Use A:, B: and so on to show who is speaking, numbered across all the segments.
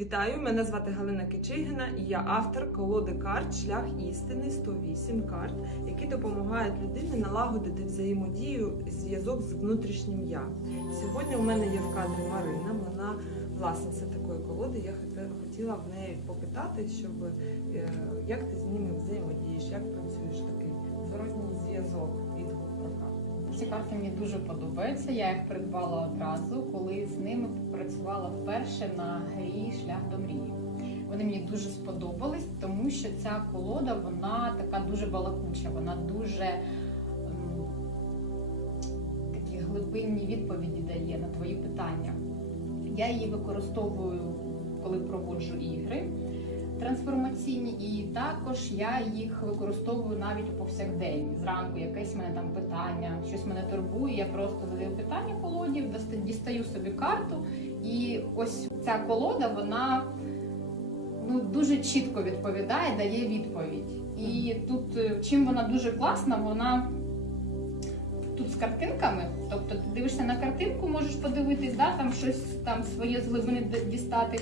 A: Вітаю! Мене звати Галина Кичигіна і я автор колоди карт Шлях істини 108 карт, які допомагають людині налагодити взаємодію, зв'язок з внутрішнім я. Сьогодні у мене є в кадрі Марина. Вона власниця такої колоди. Я хотіла в неї попитати, щоб е, як ти з ними взаємодієш, як працюєш такий зворотній зв'язок
B: карти мені дуже подобаються. Я їх придбала одразу, коли з ними працювала вперше на грі Шлях до мрії. Вони мені дуже сподобались, тому що ця колода вона така дуже балакуча, вона дуже ем, такі глибинні відповіді дає на твої питання. Я її використовую, коли проводжу ігри трансформаційні, і також я їх використовую навіть у повсякденні. Зранку якесь мене там питання, щось мене турбує. Я просто задаю питання колоді, дістаю собі карту, і ось ця колода, вона ну дуже чітко відповідає, дає відповідь. І тут е, чим вона дуже класна, вона. Тут з картинками, тобто ти дивишся на картинку, можеш подивитись, да, там щось там своє з глибини дістати.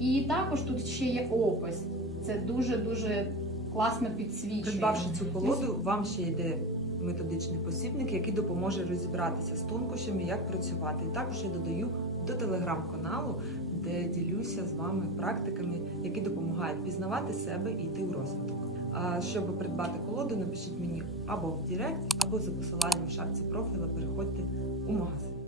B: І також тут ще є опис. Це дуже дуже класно підсвічує.
A: Придбавши цю колоду, вам ще йде методичний посібник, який допоможе розібратися з тонкощами, як працювати. І також я додаю до телеграм-каналу, де ділюся з вами практиками, які допомагають пізнавати себе і йти у розвиток. Щоб придбати колоду, напишіть мені або в Директ, або за посиланням в шапці профіла Переходьте у магазин.